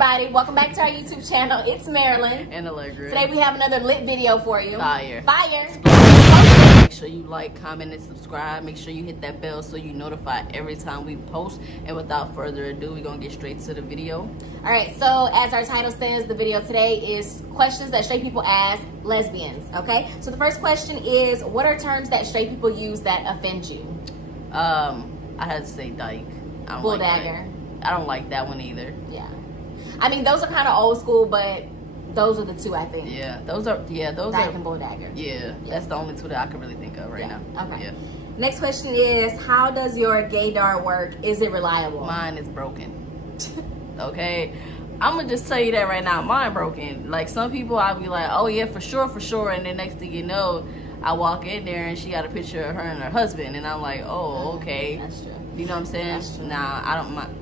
everybody, welcome back to our YouTube channel. It's Marilyn and Allegra. Today we have another lit video for you. Fire. Make sure you like, comment, and subscribe. Make sure you hit that bell so you notified every time we post. And without further ado, we're gonna get straight to the video. Alright, so as our title says, the video today is questions that straight people ask lesbians. Okay, so the first question is, what are terms that straight people use that offend you? I had to say dyke. I don't Bull like dagger. I don't like that one either. Yeah, I mean those are kind of old school, but those are the two I think. Yeah, those are dyke and bull dagger. Yeah, that's the only two that I can really think of right now. Okay. Yeah. Next question is, how does your gaydar work? Is it reliable? Mine is broken. Okay, I'm gonna just tell you that right now. Mine broken. Like some people, I'll be like, oh yeah, for sure, and then next thing you know, I walk in there and she got a picture of her and her husband, and I'm like, oh, okay. That's true. You know what I'm saying? That's true. Nah, I don't mind.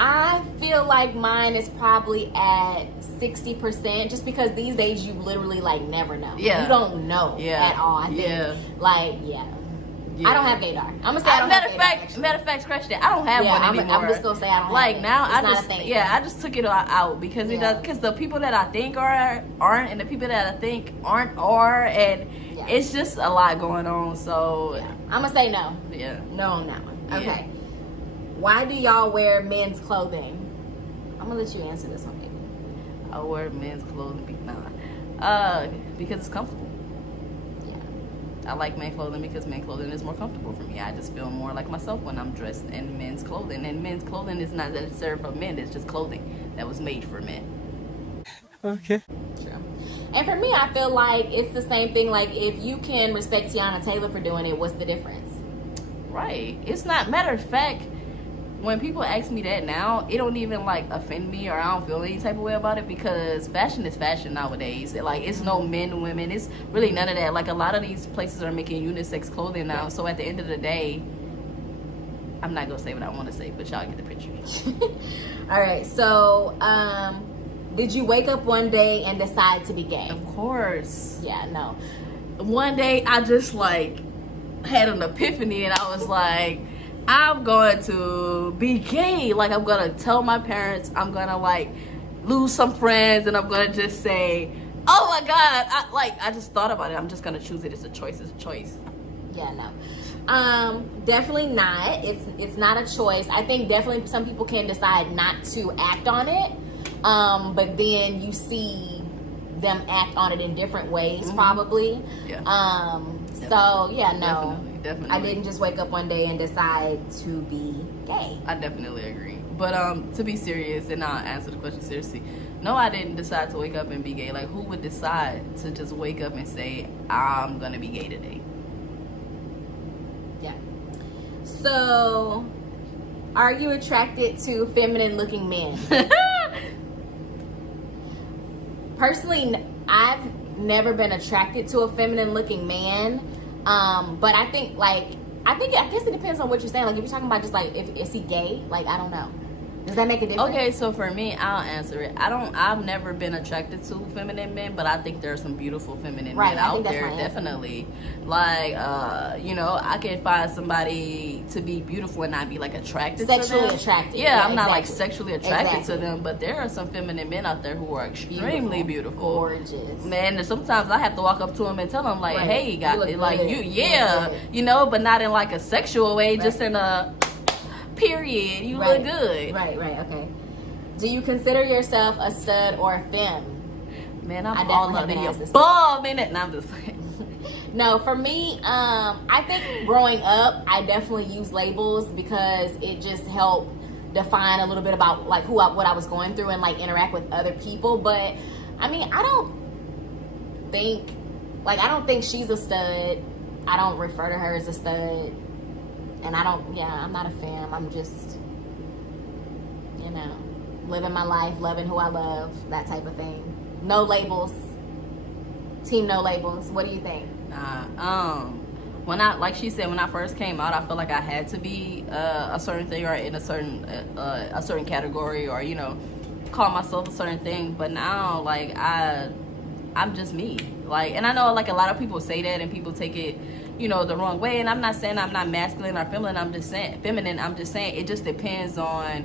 I feel like mine is probably at 60%, just because these days you literally like never know. Yeah. You don't know at all. I think I don't have gaydar. I'm gonna say I don't have gaydar. Matter of fact, scratch that. I don't have one anymore. I'm just gonna say I don't like have now. it. It's I just took it out because it does. Because the people that I think aren't, and the people that I think are, and it's just a lot going on. So I'm gonna say no. Yeah. No on that one. Okay. Why do y'all wear men's clothing? I'm gonna let you answer this one, baby. I wear men's clothing. Because it's comfortable. Yeah. I like men's clothing because men's clothing is more comfortable for me. I just feel more like myself when I'm dressed in men's clothing. And men's clothing is not necessarily for men. It's just clothing that was made for men. Okay. True. And for me, I feel like it's the same thing. Like, if you can respect Tiana Taylor for doing it, what's the difference? Right. It's not, matter of fact, when people ask me that now, it don't even like offend me, or I don't feel any type of way about it, because fashion is fashion nowadays. Like, it's no men, women, it's really none of that. Like, a lot of these places are making unisex clothing now, so at the end of the day, I'm not gonna say what I want to say, but y'all get the picture. All right, so did you wake up one day and decide to be gay? Of course. Yeah, no. One day I just like had an epiphany, and I was like, I'm going to be gay. Like, I'm going to tell my parents. I'm going to like lose some friends, and I'm going to just say, oh my God. I just thought about it. I'm just going to choose it. It's a choice. It's a choice. Yeah, no. Definitely not. It's not a choice. I think definitely some people can decide not to act on it. But then you see them act on it in different ways, probably. Yeah. So yeah, no. Definitely. I didn't just wake up one day and decide to be gay. I definitely agree. But to be serious, and I'll answer the question seriously, no, I didn't decide to wake up and be gay. Like, who would decide to just wake up and say, I'm gonna be gay today? Yeah. So, are you attracted to feminine looking men? Personally, I've never been attracted to a feminine looking man. But I guess it depends on what you're saying. Like, if you're talking about just like, is he gay? Like, I don't know. Does that make a difference? Okay, so for me, I'll answer it. I've never been attracted to feminine men, but I think there are some beautiful feminine men out there. Definitely. Like, I can find somebody to be beautiful and not be like attracted to them. Sexually attracted. Yeah, I'm not like sexually attracted to them, but there are some feminine men out there who are extremely beautiful. Gorgeous. Man, sometimes I have to walk up to them and tell them like, hey, got it, like you, but not in like a sexual way, just in a period. You look good. Right, okay. Do you consider yourself a stud or a femme? Man, I'm all of the above in it. No, I'm just saying. No, for me, I think growing up, I definitely use labels because it just helped define a little bit about like what I was going through and like interact with other people. But I mean, I don't think she's a stud. I don't refer to her as a stud. And I'm not a femme. I'm just, living my life, loving who I love, that type of thing. No labels. Team no labels. What do you think? When like she said, when I first came out, I felt like I had to be a certain thing, or in a certain category, or call myself a certain thing. But now, like, I'm just me. Like, and I know like a lot of people say that and people take it, the wrong way. And I'm not saying I'm not masculine or feminine. I'm just saying it just depends on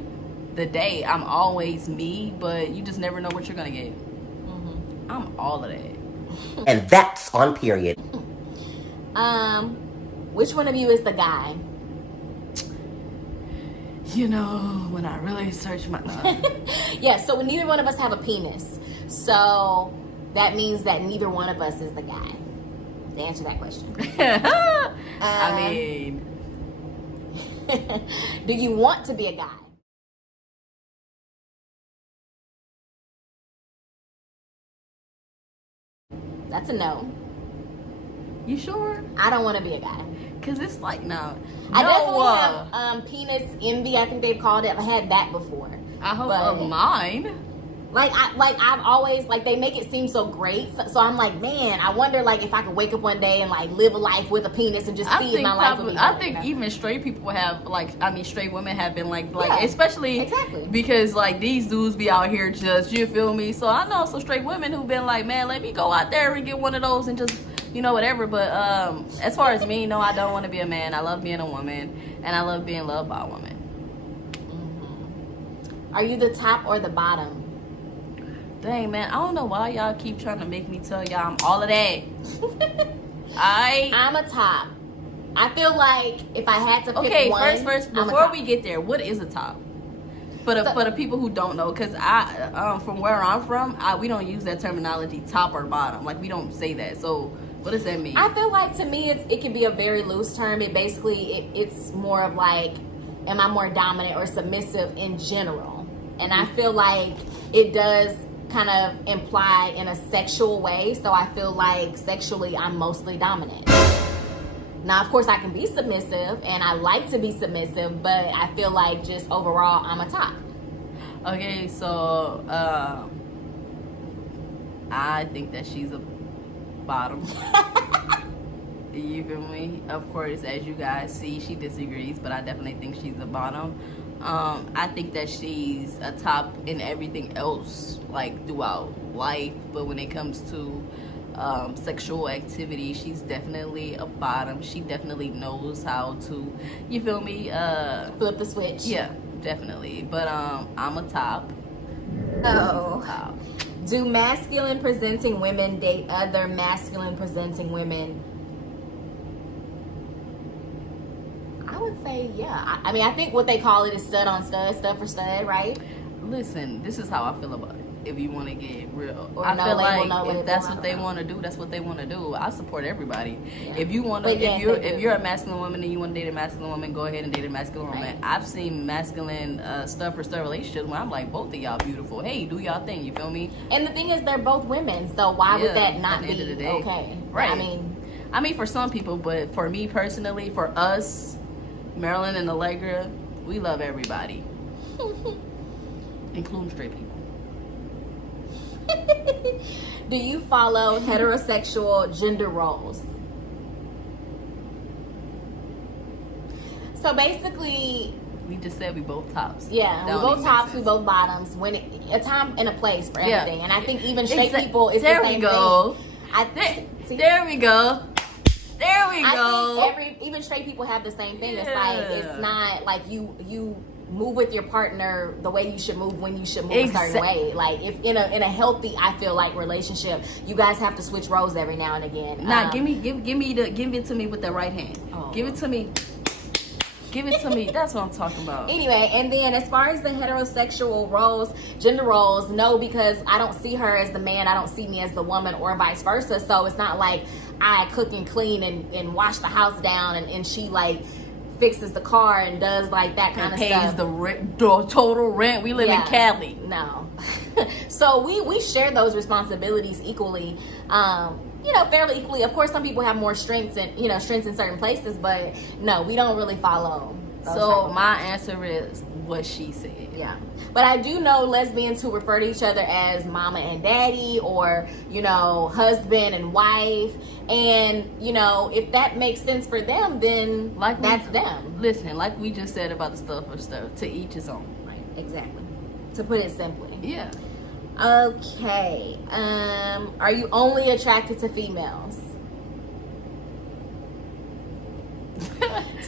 the day, I'm always me, but you just never know what you're gonna get. I'm all of that. And that's on period. Which one of you is the guy? You know, when I really search my Yeah, so neither one of us have a penis. So that means that neither one of us is the guy. To answer that question. I mean, do you want to be a guy? That's a no. you sure? I don't want to be a guy. Cause it's like no. I definitely have penis envy. I think they've called it. I've had that before. I hope but, of mine. I've always they make it seem so great. So I'm like, man, I wonder if I could wake up one day and live a life with a penis and just see my life. I think even straight people have straight women have been Yeah, especially exactly. because these dudes be out here just, you feel me? So I know some straight women who've been like, man, let me go out there and get one of those and just, whatever. But as far as me, no, I don't want to be a man. I love being a woman, and I love being loved by a woman. Are you the top or the bottom? Dang, man, I don't know why y'all keep trying to make me tell y'all I'm all of that. I'm a top. I feel like if I had to pick one, first, before we get there, what is a top? For the people who don't know, because from where I'm from, we don't use that terminology, top or bottom. We don't say that. So what does that mean? I feel like to me it can be a very loose term. It basically it's more of am I more dominant or submissive in general? And I feel like it does kind of imply in a sexual way. So I feel like sexually I'm mostly dominant. Now, of course, I can be submissive and I like to be submissive, but I feel like just overall I'm a top. Okay, so I think that she's a bottom. You feel me? Of course, as you guys see, she disagrees, but I definitely think she's a bottom. I think that she's a top in everything else, throughout life, but when it comes to sexual activity, she's definitely a bottom. She definitely knows how to, you feel me? Flip the switch. Yeah, definitely. But I'm a top. Oh. Top. Do masculine presenting women date other masculine presenting women? I would say yeah. I mean, I think what they call it is stud on stud, stud for stud, right? Listen, this is how I feel about it. If you want to get real, Or I no feel label, like no if label, that's I what don't they know. want to do, that's what they want to do. I support everybody. Yeah. If you want to, But yes, if you're a masculine woman and you want to date a masculine woman, go ahead and date a masculine woman. Right. I've seen masculine stud for stud relationships where I'm like, both of y'all beautiful. Hey, do y'all thing. You feel me? And the thing is, they're both women, so why would that not at the be end of the day. okay? Right. I mean, for some people, but for me personally, for us, Marilyn and Allegra, we love everybody, including straight people. do you follow heterosexual gender roles? So basically, We just said we both tops. yeah, That we don't both even tops, make we sense. both bottoms. When a time and a place for Yeah. everything, and I think even straight Exact- people, it's there the we same go. thing. There we go. There we I go. think even straight people have the same thing. Yeah. It's not like you move with your partner the way you should move when you should move a certain way. If in a healthy, I feel like relationship, you guys have to switch roles every now and again. Nah, give it to me with the right hand. Oh. Give it to me. Give it to me. That's what I'm talking about. Anyway, and then as far as the heterosexual roles, gender roles, no, because I don't see her as the man, I don't see me as the woman, or vice versa. So it's not like I cook and clean and wash the house down and she fixes the car and does that kind of pays stuff. the total rent. We live in Cali. No. So we share those responsibilities equally. Fairly equally. Of course, some people have more strengths in certain places, but no, we don't really follow. So my answer is what she said. Yeah. But I do know lesbians who refer to each other as mama and daddy, or, husband and wife. And, if that makes sense for them, then that's them. Listen, like we just said about the stuff, to each his own. Right. Exactly. To put it simply. Yeah. Okay. Are you only attracted to females?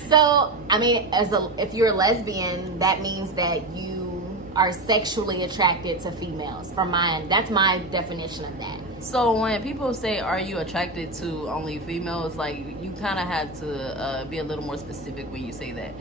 So, if you're a lesbian, that means that you are sexually attracted to females. That's my definition of that. So when people say, are you attracted to only females, like, you kind of have to be a little more specific when you say that.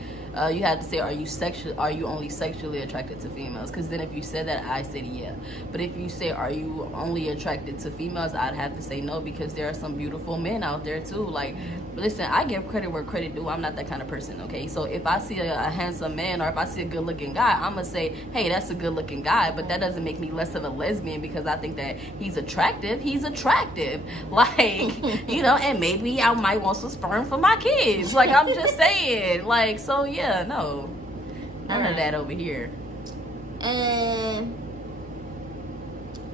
You have to say, are you only sexually attracted to females? Because then if you said that, I said yeah. But if you say, are you only attracted to females, I'd have to say no, because there are some beautiful men out there too. Like, listen, I give credit where credit due. I'm not that kind of person, okay? So if I see a handsome man, or if I see a good looking guy, I'm gonna say, hey, that's a good looking guy. But that doesn't make me less of a lesbian because I think that he's attractive. He's attractive. Like, you know, and maybe I might want some sperm for my kids. Like, I'm just saying. Like, so yeah, no. None of that over here. And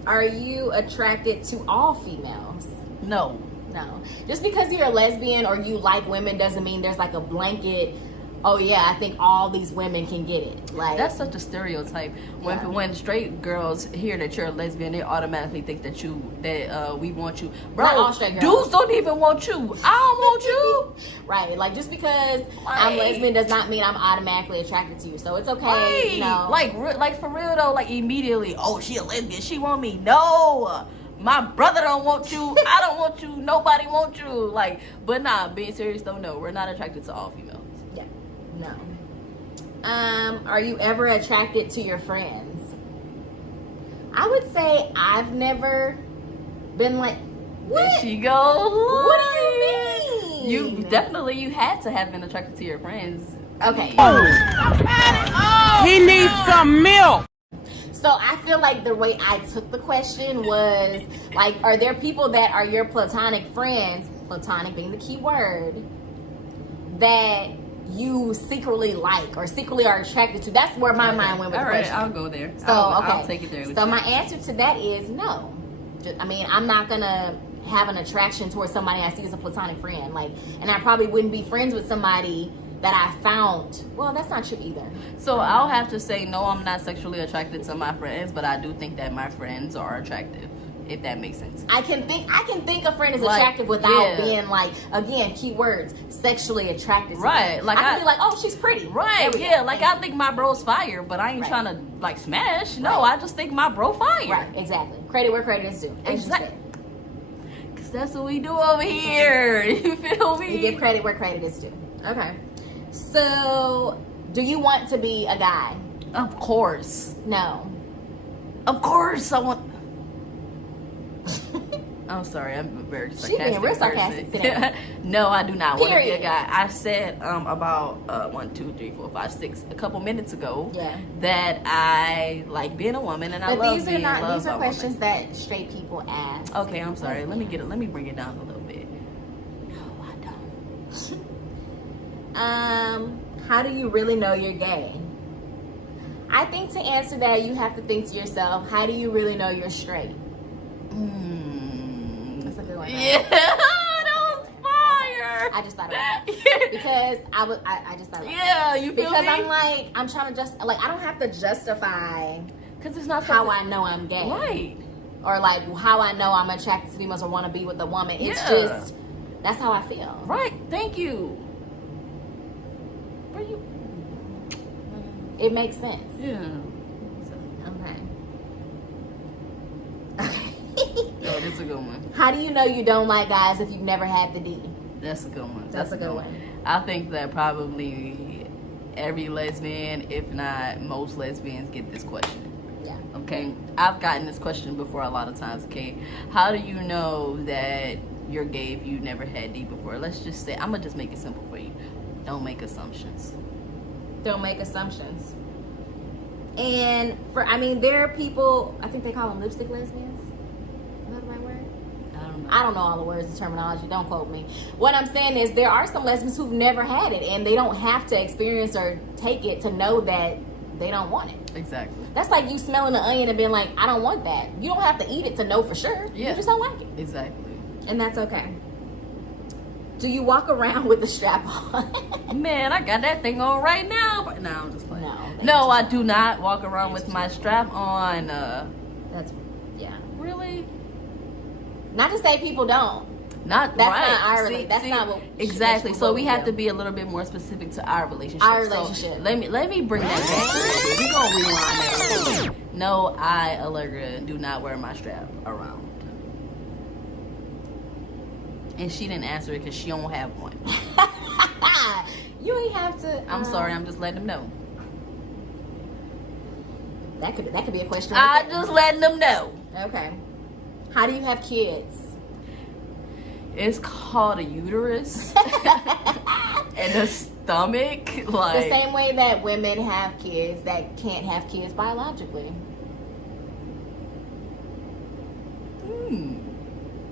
are you attracted to all females? No. No. Just because you're a lesbian or you like women doesn't mean there's like a blanket, oh yeah, I think all these women can get it. Like, that's such a stereotype. When straight girls hear that you're a lesbian, they automatically think that we want you. Bro, not all straight girls. Dudes don't even want you. I don't want you. Right. Like, just because I'm lesbian does not mean I'm automatically attracted to you. So it's okay. Right. You know? Like for real though, like immediately, oh, she a lesbian, she want me. No. My brother don't want you. I don't want you. Nobody wants you. Like, but nah, being serious though, no, we're not attracted to all females. Yeah. No. Are you ever attracted to your friends? I would say I've never been like, what? There she goes. What do you mean? You had to have been attracted to your friends. Okay. He needs some milk. So I feel like the way I took the question was like, are there people that are your platonic friends, platonic being the key word, that you secretly like or secretly are attracted to? That's where my mind went with the question. I'll go there. So I'll take it there. So my answer to that is no. I mean, I'm not gonna have an attraction towards somebody I see as a platonic friend. Like, and I probably wouldn't be friends with somebody that I found. Well, that's not true either. So I'll have to say no, I'm not sexually attracted to my friends, but I do think that my friends are attractive, if that makes sense. I can think a friend is attractive without being like, again, key words, sexually attracted to right. them. Like I can be like, oh, she's pretty. Right, yeah. Like, I think my bro's fire, but I ain't trying to like smash. No, I just think my bro fire. Right, exactly. Credit where credit is due. Exactly. Because that's what we do over here. You feel me? You give credit where credit is due. Okay. So, do you want to be a guy? Of course. No. Of course I want... I'm sorry, I'm a very sarcastic being real sarcastic person. No, I do not want to be a Period. guy. I said about 1, 2, 3, 4, 5, 6 a couple minutes ago that I like being a woman and I love being loved by these are questions women. that straight people ask. Okay, I'm sorry. Let me bring it down a little bit. No, I don't. How do you really know you're gay? I think to answer that, you have to think to yourself, how do you really know you're straight? That's a good one. Right? Yeah, that was fire. I just thought about that because I just thought about yeah, you feel because me? I'm trying to I don't have to justify Because it's not how I know I'm gay, right? Or like how I know I'm attracted to females or want to be with a woman. It's just that's how I feel. Right. Thank you. Where you? It makes sense. Yeah. Okay. No, that's a good one. How do you know you don't like guys if you've never had the D? That's a good one. That's a good one. I think that probably every lesbian, if not most lesbians, get this question. Yeah. Okay. I've gotten this question before a lot of times. Okay. How do you know that you're gay if you never had D before? Let's just say, I'm gonna just make it simple for you. Don't make assumptions. Don't make assumptions. And there are people, I think they call them lipstick lesbians. Is that the right word? I don't know all the words and terminology. Don't quote me. What I'm saying is there are some lesbians who've never had it, and they don't have to experience or take it to know that they don't want it. Exactly. That's like you smelling an onion and being like, I don't want that. You don't have to eat it to know for sure. Yeah. You just don't like it. Exactly. And that's okay. Do you walk around with the strap on? Man, I got that thing on right now. But no, I'm just playing. No. No, I do not walk around with my strap on. That's, yeah. Really? Not to say people don't. Not That's right. not our that's not what exactly. So we have do. to be a little bit more specific to our relationship. Our relationship. So let me bring that back a little bit. We gonna rewind that a little bit. No, I, Allegra, do not wear my strap around. And she didn't answer it because she don't have one. You ain't have to. I'm sorry. I'm just letting them know. That could be a question. I just letting them know. Okay. How do you have kids? It's called a uterus and a stomach. Like The same way that women have kids that can't have kids biologically.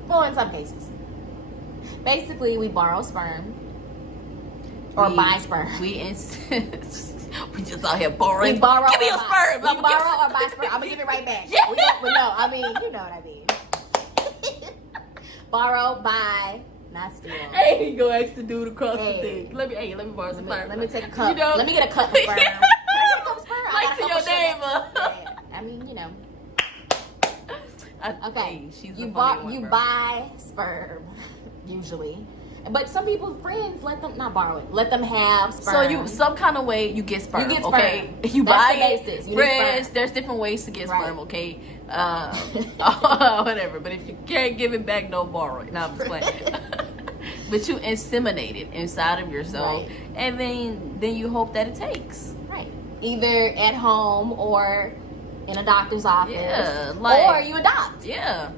Well, in some cases. Basically, we borrow sperm. Or buy sperm. We just out here borrowing. We borrow. Give me or your buy- sperm. We borrow or buy sperm. I'm gonna give it right back. Yeah. We don't, but no, I mean, you know what I mean. Borrow, buy, not steal. Hey, go ask the dude across Hey. the thing. Let me borrow some sperm. Let me take a cup. You know, Let me get a cup of sperm. Can I get a cup of sperm? I like got a to cup your of sugar. neighbor. Yeah, I mean, you know. Okay. Hey, she's You a funny one, you bro. buy sperm, usually. But some people, friends, let them not borrow it. Let them have sperm. So you some kind of way you get sperm. You get okay? sperm. You That's buy the it. basis. You need Friends, sperm. there's different ways to get Right. sperm. Okay, whatever. But if you can't give it back, don't borrow it. No, I'm just playing. But you inseminate it inside of yourself, Right. and then you hope that it takes. Right. Either at home or in a doctor's office. Yeah, like- or you adopt. Yeah,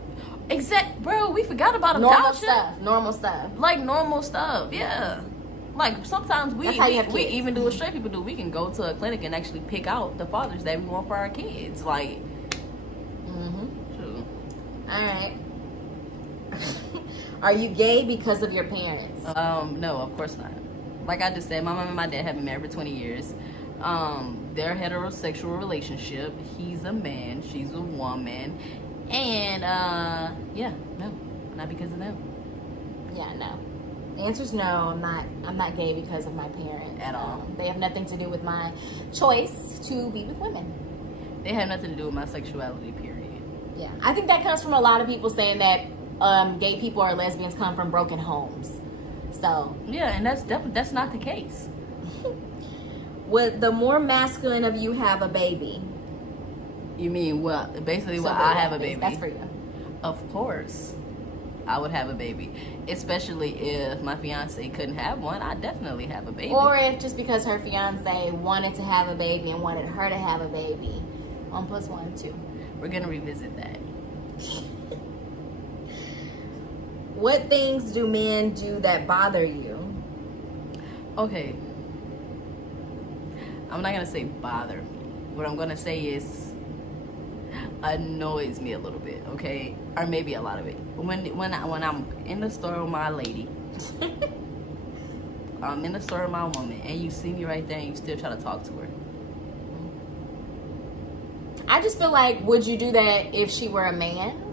exact, bro. We forgot about Normal adoption. stuff. Normal stuff. Like normal stuff, yeah. Like sometimes That's how you have we kids. even do what straight people do. We can go to a clinic and actually pick out the fathers that we want for our kids. Like, true. All right. Are you gay because of your parents? No, of course not. Like I just said, my mom and my dad have been married for 20 years. They're a heterosexual relationship. He's a man, she's a woman, and yeah, no, not because of them. Yeah, no. The answer's no. I'm not gay because of my parents At all. They have nothing to do with my choice to be with women. They have nothing to do with my sexuality, period. Yeah, I think that comes from a lot of people saying that gay people or lesbians come from broken homes. So, Yeah, and that's not the case. would the more masculine of you have a baby? You mean what? Basically, So what then I yeah, have a baby. That's for you. Of course, I would have a baby. Especially if my fiance couldn't have one, I'd definitely have a baby. Or if just because her fiance wanted to have a baby and wanted her to have a baby. 1 + 1 2. We're gonna revisit that. What things do men do that bother you? Okay. I'm not gonna say bother me. What I'm gonna say is annoys me a little bit, okay? Or maybe a lot of it. When I'm in the store with my lady, I'm in the store with my woman, and you see me right there and you still try to talk to her. I just feel like, would you do that if she were a man?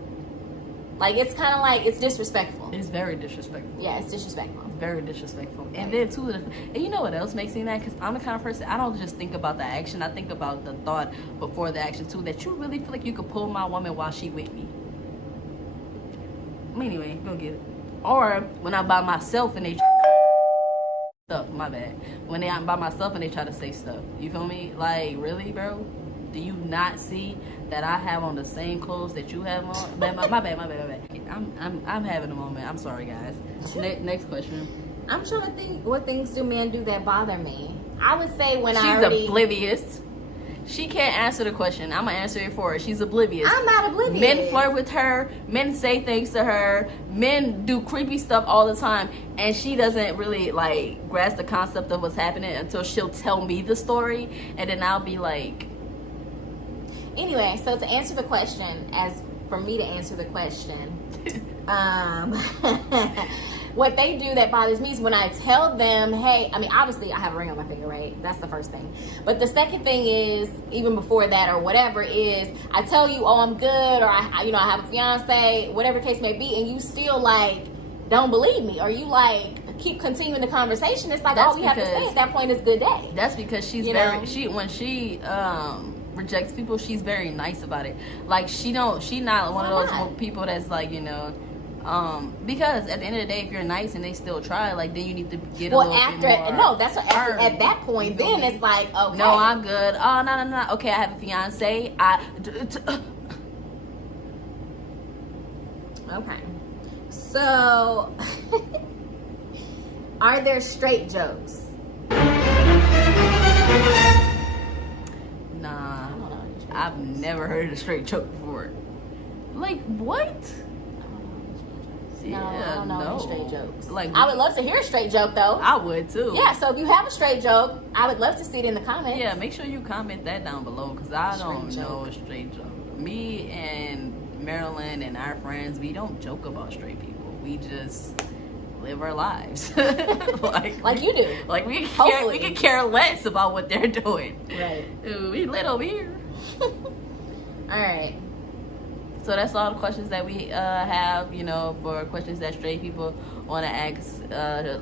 Like, it's kind of like, it's disrespectful. It's very disrespectful. Yeah, it's disrespectful. Very disrespectful. And then too, and you know what else makes me mad? Because I'm the kind of person, I don't just think about the action, I think about the thought before the action too, that you really feel like you could pull my woman while she with me. Anyway, go get it. Or when I'm by myself and they stuff, my bad. When I'm by myself and they try to say stuff. You feel me? Like, really, bro? Do you not see that I have on the same clothes that you have on? My bad. I'm having a moment. I'm sorry, guys. Next question. I'm trying to think, what things do men do that bother me? I would say when She's I already... oblivious. She can't answer the question. I'm gonna answer it for her. She's oblivious. I'm not oblivious. Men flirt with her. Men say things to her. Men do creepy stuff all the time, and she doesn't really like grasp the concept of what's happening until she'll tell me the story, and then I'll be like, Anyway, so to answer the question, as for me to answer the question, what they do that bothers me is when I tell them, hey, I mean, obviously I have a ring on my finger, right? That's the first thing. But the second thing is, even before that or whatever, is I tell you, oh, I'm good, or I have a fiance, whatever the case may be, and you still like don't believe me, or you like keep continuing the conversation. It's like That's all we have to say at that point is good day. that's because she's You very know? when she rejects people, she's very nice about it. Like she not one Why of those not? people that's like, Because at the end of the day, if you're nice and they still try, like, then you need to get Well, a little after bit more no, that's what firm. at that point, You feel then me? it's like, okay, No, I'm good. Oh, no. Okay, I have a fiance. okay. So, are there straight jokes? Nah, I don't know any straight I've jokes. never heard a straight joke before. Like, what? No, I don't know any straight jokes. Like, I would love to hear a straight joke though. I would too. Yeah, so if you have a straight joke, I would love to see it in the comments. Yeah, make sure you comment that down below because I Straight don't know joke. a straight joke. Me and Marilyn and our friends, we don't joke about straight people. We just live our lives. Like you do. Like we Hopefully. could care less about what they're doing. Right. Ooh, we lit over here. All right. So that's all the questions that we have, you know, for questions that straight people want to ask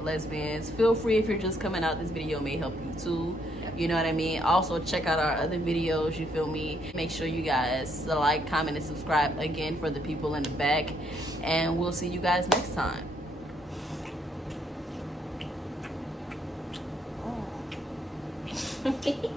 lesbians. Feel free, if you're just coming out, this video may help you too. You know what I mean? Also, check out our other videos, you feel me? Make sure you guys like, comment, and subscribe again for the people in the back. And we'll see you guys next time. Oh.